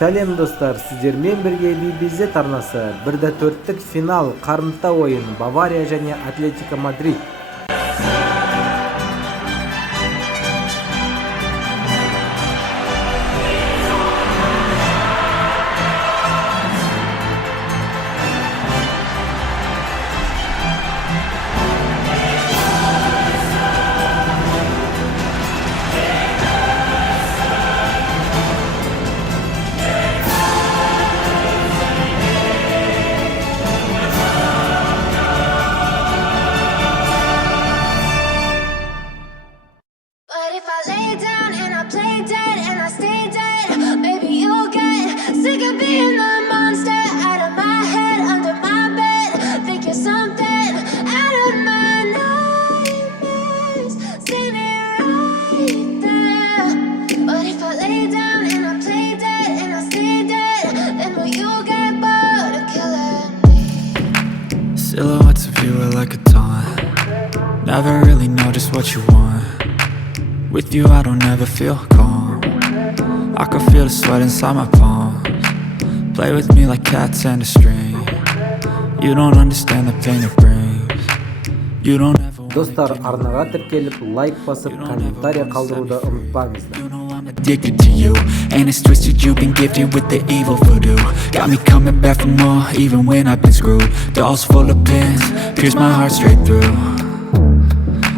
Сәлем достар, сіздермен бірге BBZ арнасы 1-4-лік финал қарымта ойын Бавария және Атлетико Мадрид. Silhouettes of you are like a taunt. Never really know just what you want. With you I don't ever feel calm. I can feel the sweat inside my palms. Play with me like cats and a string. You don't understand the pain it brings. You don't ever. Достар, арнаға тіркеліп, лайк басып, комментария қалдыруды ұмытпаңыздар. Addicted to you, and it's twisted. You've been gifted with the evil voodoo. Got me coming back for more, even when I've been screwed. Dolls full of pins, pierce my heart straight through.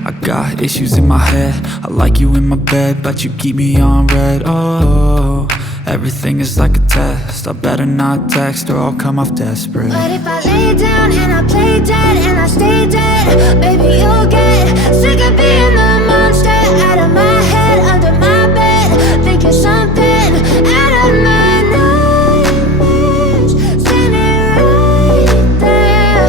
I got issues in my head. I like you in my bed, but you keep me on red. Oh, everything is like a test. I better not text or I'll come off desperate. But if I lay down and I play dead and I stay dead, baby, you'll get sick of being the monster out of my head, under my bed. Think you're something out of my nightmares, standing right there.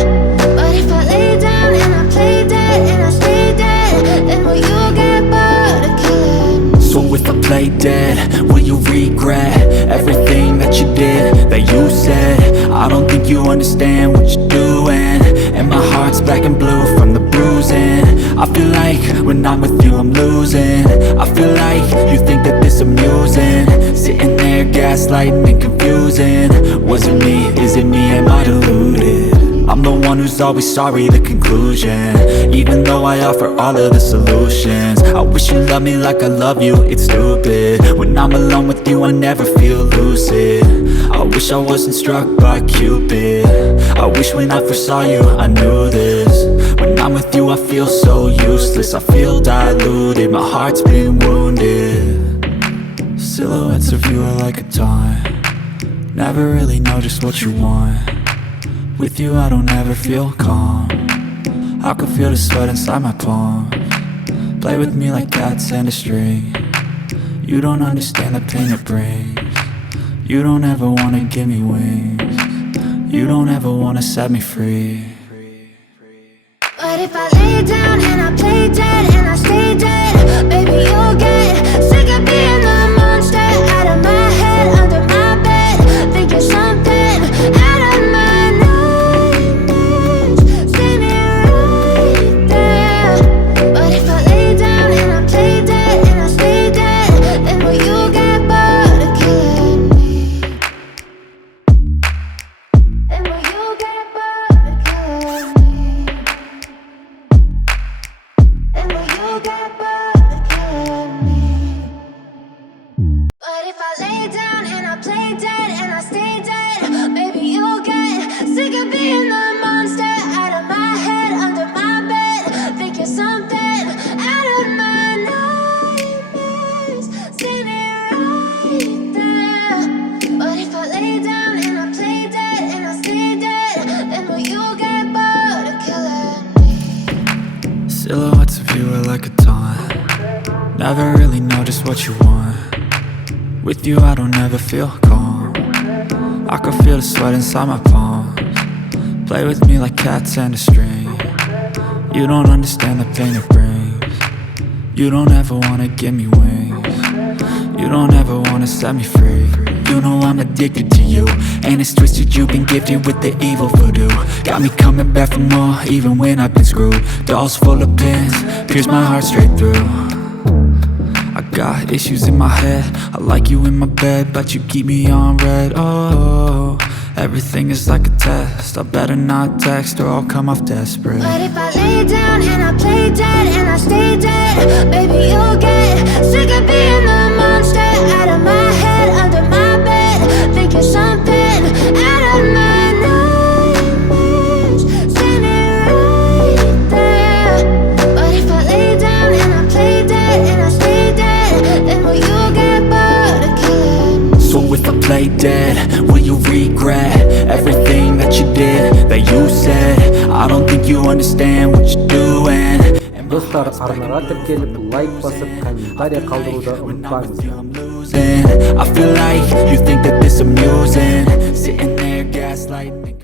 But if I lay down and I play dead and I stay dead, then will you get bored of killing me? So if I play dead, will you regret everything that you did, that you said? I don't think you understand what you're doing, and my heart's black and blue from the bruising. I feel like when I'm with you I'm losing. I feel like you think that this amusing, sitting there gaslighting and confusing. Was it me? Is it me? Am I deluded? I'm the one who's always sorry, the conclusion. Even though I offer all of the solutions, I wish you loved me like I love you, it's stupid. When I'm alone with you I never feel lucid. I wish I wasn't struck by Cupid. I wish when I first saw you I knew this. When I'm with you I feel so useless. I feel diluted, my heart's been wounded. Silhouettes of you are like a taunt. Never really know just what you want. With you I don't ever feel calm. I can feel the sweat inside my palms. Play with me like cats and a string. You don't understand the pain it brings. You don't ever wanna give me wings. You don't ever wanna set me free. But if I lay down and I play dead and I stay dead, baby, you'll get sick of being the monster out of my head, under my bed. Think you're something out of my nightmares, standing right there. But if I lay down and I play dead and I stay dead, then will you get bored of killing me? Then will you get bored of killing me? Then will you get bored of killing me? But if I lay down and I play dead and I stay dead, baby, you'll get sick of being the monster out of my head, under my bed. Think you're something out of my nightmares, standing right there. But if I lay down and I play dead and I stay dead, then will you get bored of killing me? Silhouettes of you are like a taunt. Never really know just what you want. With you I don't ever feel calm. I can feel the sweat inside my palms. Play with me like cats and a string. You don't understand the pain it brings. You don't ever wanna give me wings. You don't ever wanna set me free. You know I'm addicted to you, and it's twisted. You've been gifted with the evil voodoo. Got me coming back for more, even when I've been screwed. Dolls full of pins, pierce my heart straight through. I Got issues in my head, I like you in my bed, but you keep me on red. Oh, everything is like a test, I better not text or I'll come off desperate. But if I lay down and I play dead and I stay dead, baby, you'll get sick of being the monster out of my head, under my bed, thinking something out of my nightmares, standing right there. But if I lay down and I play dead and I stay dead, then will you get bored of killing? So if I play dead, will you regret everything that you did, that you said? I don't think you understand what you're doing. Достар, арнаға тіркеліп, лайк басып, комментарий қалдыруды ұмытпаңыздар. I feel like you think that this amusing, sitting there gaslighting.